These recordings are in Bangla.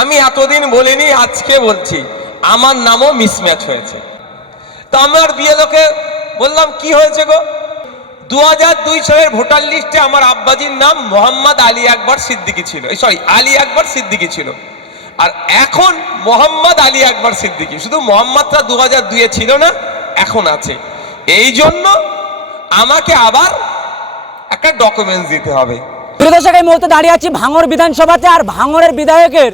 আমি এতদিন বলিনি, আজকে বলছি। আমার নামও মিসম্যাচ হয়েছে। তো আমার বিয়ে লোকে বললাম, কি হয়েছে গো? দু হাজার দুই সালের ভোটার লিস্টে আমার আব্বাজির নাম মোহাম্মদ আলী আকবর সিদ্দিকি ছিল। সরি আলী আকবর সিদ্দিকি ছিল। আর এখন মোহাম্মদ আলী আকবর সিদ্দিকি। শুধু মোহাম্মদটা দু হাজার দুয়ে ছিল না, এখন আছে। এই জন্য আমাকে আবার একটা ডকুমেন্টস দিতে হবে। প্রিয় দর্শক, এই মুহূর্তে দাঁড়িয়ে আছি ভাঙর বিধানসভাতে, আর ভাঙরের বিধায়কের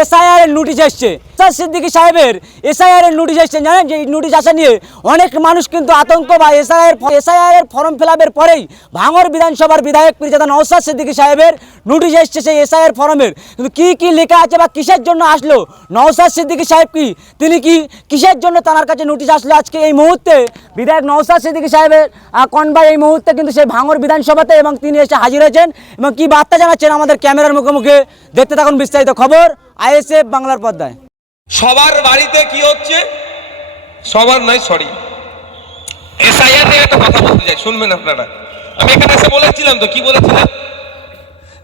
এসআইআর লুটি এসছে? স্যার সিদ্দিকী সাহেবের এসআইআর এর নোটিশ এসছে জানেন যে নোটিশ আসা নিয়ে অনেক মানুষ কিন্তু আতঙ্ক বা এসআইআর এসআইআর এর ফর্ম ফিল আপের পরেই ভাঙর বিধানসভার বিধায়ক পীরজাদা নওসাদ সিদ্দিকী সাহেবের নোটিশ এসছে সেই এসআইআর ফর্মের কিন্তু কি কি লেখা আছে বা কিসের জন্য আসলো? নওসাদ সিদ্দিকী সাহেব কি? তিনি কি কিসের জন্য তার কাছে নোটিশ আসলো আজকে এই মুহূর্তে? বিধায়ক নওসাদ সিদ্দিকী সাহেবের আহ, কনভাই এই মুহূর্তে কিন্তু সেই ভাঙর বিধানসভাতে এবং তিনি এসে হাজির হয়েছেন। এবং কি বার্তা জানাচ্ছেন আমাদের ক্যামেরার মুখে মুখে দেখতে থাকুন বিস্তারিত খবর আইএসএফ বাংলার পর্দায়। সবার বাড়িতে কি হচ্ছে? সবার নয় সরি এসআইআর নিয়ে একটা কথা বলতে চাই, শুনবেন আপনারা। আমি এখানে এসে বলেছিলাম তো, কি বলেছিলাম?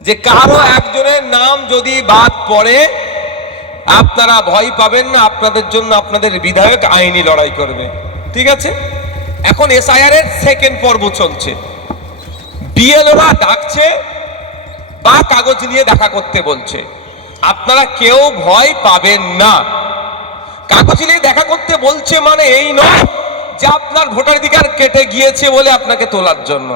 যে কারও একজনের নাম যদি বাদ পড়ে, আপনারা ভয় পাবেন না, আপনাদের জন্য আপনাদের বিধায়ক আইনি লড়াই করবে। ঠিক আছে? এখন এসআইআর এর সেকেন্ড পর্ব চলছে। বিএলওরা ডাকছে বা কাগজ নিয়ে দেখা করতে বলছে। আপনারা কেউ ভয় পাবেন না। কাগজ নিয়ে দেখা করতে বলছে মানে এই নয় যে আপনার ভোটাধিকার কেটে গিয়েছে বলে আপনাকে তোলার জন্য।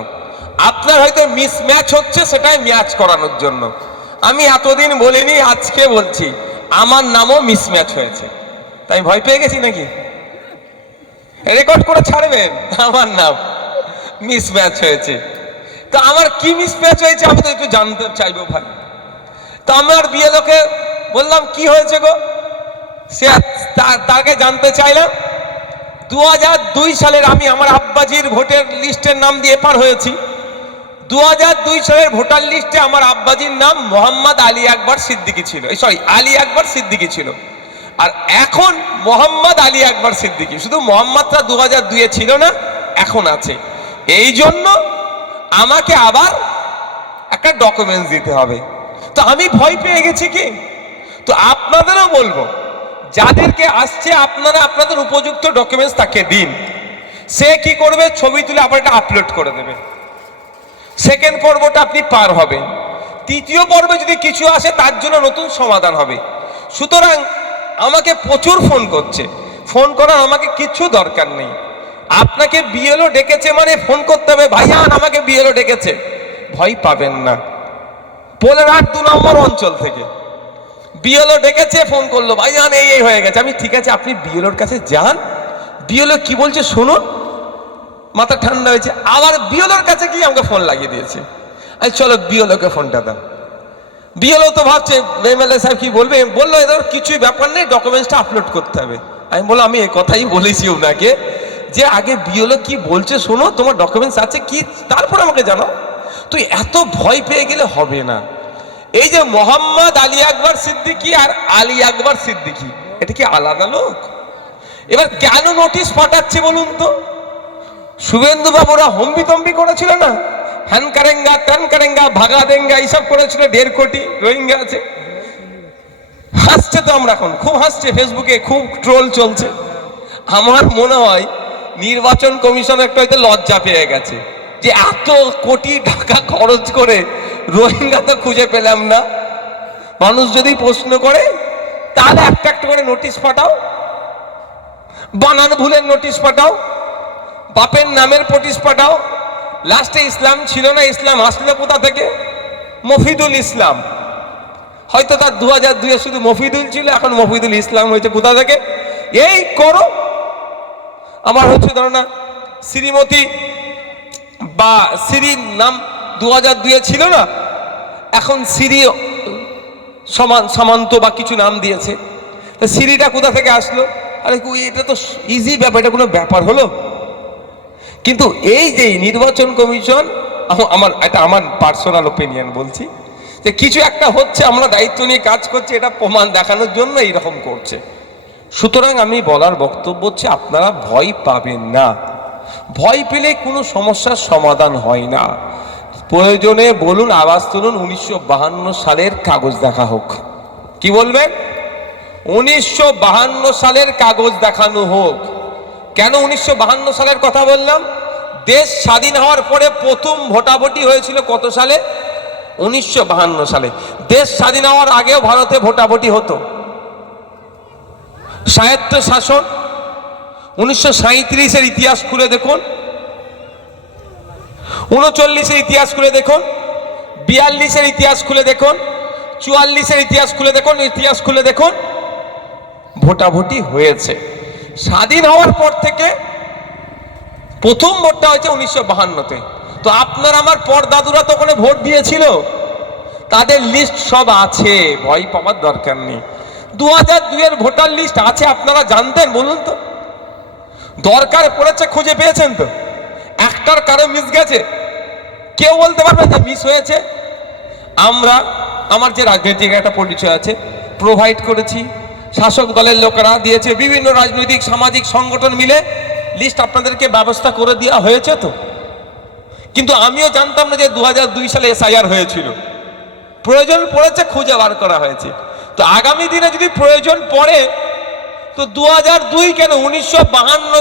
আপনার হয়তো মিসম্যাচ হচ্ছে সেটাই ম্যাচ করানোর জন্য। আমি এতদিন বলিনি, আজকে বলছি, আমার নামও মিসম্যাচ হয়েছে। তাই ভয় পেয়ে গেছি নাকি? রেকর্ড করে ছাড়বেন, আমার নাম মিসম্যাচ হয়েছে। তো আমার কি মিসম্যাচ হয়েছে আমি তো একটু জানতে চাইব ভাই। তো আমার বিয়ে লোকে বললাম, কি হয়েছে গো? সে তাকে জানতে চাইলাম। দু দুই সালের আমি আমার আব্বাজির ভোটের লিস্টের নাম দিয়ে পার হয়েছি। দু হাজার দুই সালের ভোটার লিস্টে আমার আব্বাজির নাম মোহাম্মদ আলী আকবর সিদ্দিকি ছিল। সরি, আলী আকবর সিদ্দিকি ছিল। আর এখন মোহাম্মদ আলী আকবর সিদ্দিকী। শুধু মোহাম্মদটা দু হাজার দুয়ে ছিল না, এখন আছে। এই জন্য আমাকে আবার একটা ডকুমেন্টস দিতে হবে। তো আমি ভয় পেয়ে গেছি কি? তো আপনাদেরও বলব, যাদেরকে আসছে আপনারা আপনাদের উপযুক্ত ডকুমেন্টস তাকে দিন। সে কি করবে? ছবি তুলে আবার এটা আপলোড করে দেবে। সেকেন্ড পর্বটা আপনি পার হবেন। তৃতীয় পর্বে যদি কিছু আসে, তার জন্য নতুন সমাধান হবে। সুতরাং আমাকে প্রচুর ফোন করছে। ফোন করার আমাকে কিছু দরকার নেই। আপনাকে বিএলও ডেকেছে মানে ফোন করতে হবে। ভাইয়ান আমাকে বিএলও ডেকেছে। ভয় পাবেন না। পোলেরহাট দু নম্বর অঞ্চল থেকে। বিএলও ডেকেছে, ফোন করল, ভাই ভাইজান এই এই হয়ে গেছে। আমি, ঠিক আছে, আপনি বিএলওর কাছে যান। বিএলও কি বলছে শুনুন? মাথা ঠান্ডা হয়েছে। আবার বিএলওর কাছে গিয়ে আমাকে ফোন লাগিয়ে দিয়েছে। আমি চলো, বিএলওকে ফোনটা দাও। বিএলও তো ভাবছে, এমএলএ সাহেব কি বলবে? বলল, এদের কিছুই ব্যাপার নেই, ডকুমেন্টসটা আপলোড করতে হবে। আমি বললাম, আমি এই কথাই বলেছি ওনাকে যে, আগে বিএলও কি বলছে শোনো, তোমার ডকুমেন্টস আছে কি, তারপর আমাকে জানাও। তুই এত ভয় পেয়ে গেলে হবে না। এই যে মোহাম্মদ আলী আকবর সিদ্দিকী আর আলী আকবর সিদ্দিকী, এটা কি আলাদা লোক? এবার কেন নোটিশ পাঠাচ্ছে বলুন তো? শুভেন্দু বাবুরা হম্বি তম্বি করেছিল না? হ্যান কারেঙ্গা ত্যান কারেঙ্গা, ভাগা দেঙ্গা, এইসব করেছিল, দেড় কোটি রোহিঙ্গা আছে। হাসছে তো আমরা এখন, খুব হাসছে ফেসবুকে খুব ট্রোল চলছে। আমার মনে হয় নির্বাচন কমিশন একটা হয়তো লজ্জা পেয়ে গেছে। যে এত কোটি টাকা খরচ করে রোহিঙ্গা তো খুঁজে পেলাম না। মানুষ যদি প্রশ্ন করে, তাহলে একটা একটা করে নোটিশ পাঠাও। বানান ভুলের নোটিশ পাঠাও। বাপের নামের নোটিশ পাঠাও। লাস্টে ইসলাম ছিল না, ইসলাম আসলে কোথা থেকে? মফিদুল ইসলাম। হয়তো তার দু হাজার দুয়ে শুধু মফিদুল ছিল, এখন মফিদুল ইসলাম হয়েছে কোথা থেকে? এই করো। আমার হচ্ছে ধরো না, শ্রীমতী বা সিরির নাম দু হাজার দুয়ে ছিল না, এখন সিরি সমান, সামান্ত বা কিছু নাম দিয়েছে। তা সিরিটা কোথা থেকে আসলো? আরে এটা তো ইজি ব্যাপার, এটা কোনো ব্যাপার হলো? কিন্তু এই যে নির্বাচন কমিশন আমার, এটা আমার পার্সোনাল ওপিনিয়ন বলছি, যে কিছু একটা হচ্ছে, আমরা দায়িত্ব নিয়ে কাজ করছি, এটা প্রমাণ দেখানোর জন্য এইরকম করছে। সুতরাং আমি বলার বক্তব্য হচ্ছে, আপনারা ভয় পাবেন না। ভয় পেলে কোনো সমস্যার সমাধান হয় না। প্রয়োজনে বলুন, আওয়াজ তুলুন, উনিশশো সালের কাগজ দেখা হোক। কি বলবেন উনিশশো সালের কাগজ দেখানো হোক। কেন উনিশশো সালের কথা বললাম? দেশ স্বাধীন হওয়ার পরে প্রথম ভোটাভুটি হয়েছিল কত সালে? উনিশশো সালে। দেশ স্বাধীন হওয়ার আগেও ভারতে ভোটাভুটি হতো। স্বায়ত্ত শাসন উনিশশো ইতিহাস খুলে দেখুন। উনচল্লিশের ইতিহাস খুলে দেখুন। বিয়াল্লিশের ইতিহাস খুলে দেখুন। চুয়াল্লিশের ইতিহাস খুলে দেখুন। ইতিহাস খুলে দেখুন। ভোটাভুটি হয়েছে। স্বাধীন হওয়ার পর থেকে প্রথম ভোটটা হয়েছে উনিশশো বাহান্নতে। তো আপনার আমার পর দাদুরা তো ওখানে ভোট দিয়েছিল। তাদের লিস্ট সব আছে। ভয় পাওয়ার দরকার নেই। দু হাজার দুইয়ের ভোটার লিস্ট আছে। আপনারা জানতেন, বলুন তো। দরকার পড়েছে খুঁজে পেয়েছেন তো। একটার কারও মিস গেছে, কেউ বলতে পারবে যে মিস হয়েছে। আমরা, আমার যে রাজনৈতিক একটা পরিচয় আছে প্রোভাইড করেছি। শাসক দলের লোকেরা দিয়েছে, বিভিন্ন রাজনৈতিক, সামাজিক সংগঠন মিলে লিস্ট আপনাদেরকে ব্যবস্থা করে দেওয়া হয়েছে তো। কিন্তু আমিও জানতাম না যে দু হাজার দুই সালে এসআইআর হয়েছিল। প্রয়োজন পড়েছে খুঁজে বার করা হয়েছে। তো আগামী দিনে যদি প্রয়োজন পড়ে তো দু দুই কেন উনিশশো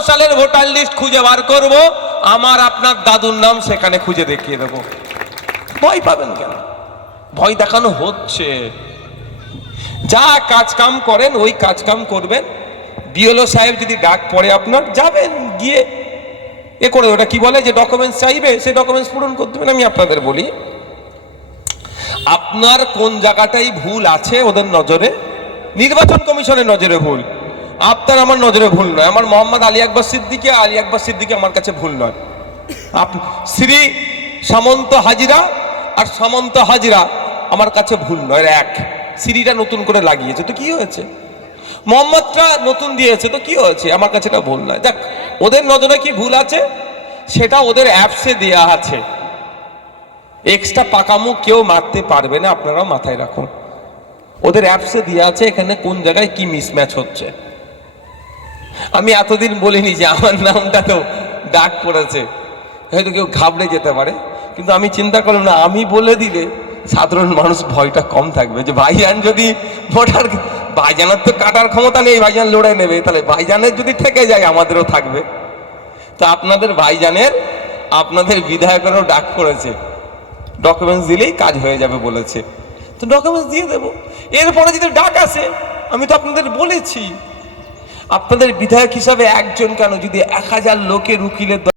সালের ভোটার লিস্ট খুঁজে বার করব? আমার আপনার দাদুর নাম সেখানে খুঁজে দেখিয়ে দেবো। ভয় পাবেন কেন? ভয় দেখানো হচ্ছে। যা কাজ কাম করেন, ওই কাজ কাম করবেন। বিএলও সাহেব যদি ডাক পড়ে আপনার, যাবেন গিয়ে। এ করে ওটা কি বলে? যে ডকুমেন্টস চাইবে সেই ডকুমেন্টস পূরণ করতে আমি আপনাদের বলি। আপনার কোন জায়গাটাই ভুল আছে ওদের নজরে? নির্বাচন কমিশনের নজরে ভুল। আপনার আমার নজরে ভুল নয়। আমার মোহাম্মদ আলী আকবর সিদ্দিকে, আলী আকবর সিদ্দিকে আমার কাছে ভুল নয়। শ্রী সামন্ত হাজিরা আর সামন্ত হাজিরা আমার কাছে ভুল নয় এক। শ্রীটা নতুন করে লাগিয়েছে, তো কি হয়েছে? মোহাম্মদটা নতুন দিয়েছে, তো কি হয়েছে? আমার কাছে এটা ভুল নয়। দেখ ওদের নজরে কি ভুল আছে? সেটা ওদের অ্যাপসে দেয়া আছে। এক্সট্রা পাকামু কেউ মারতে পারবে না, আপনারাও মাথায় রাখুন। ওদের অ্যাপসে দেওয়া আছে এখানে কোন জায়গায় কি মিসম্যাচ হচ্ছে। আমি এতদিন বলিনি যে আমার নামটা তো ডাক পড়েছে। হয়তো কেউ ঘাবড়ে যেতে পারে। কিন্তু আমি চিন্তা করলাম, না, আমি বলে দিলে সাধারণ মানুষ ভয়টা কম থাকবে যে ভাইজান যদি ভোটার, ভাইজানের তো কাটার ক্ষমতা নেই, ভাইজান লড়ে নেবে। তাহলে ভাইজানের যদি থেকে যায়, আমাদেরও থাকবে। তো আপনাদের ভাইজানের, আপনাদের বিধায়কেরও ডাক পড়েছে। ডকুমেন্টস দিলেই কাজ হয়ে যাবে বলেছে। তো ডকুমেন্টস দিয়ে দেবো। এরপরে যদি ডাক আসে, আমি তো আপনাদের বলেছি। আপনাদের বিধায়ক হিসাবে একজন কেন? যদি এক হাজার লোকের উকিলের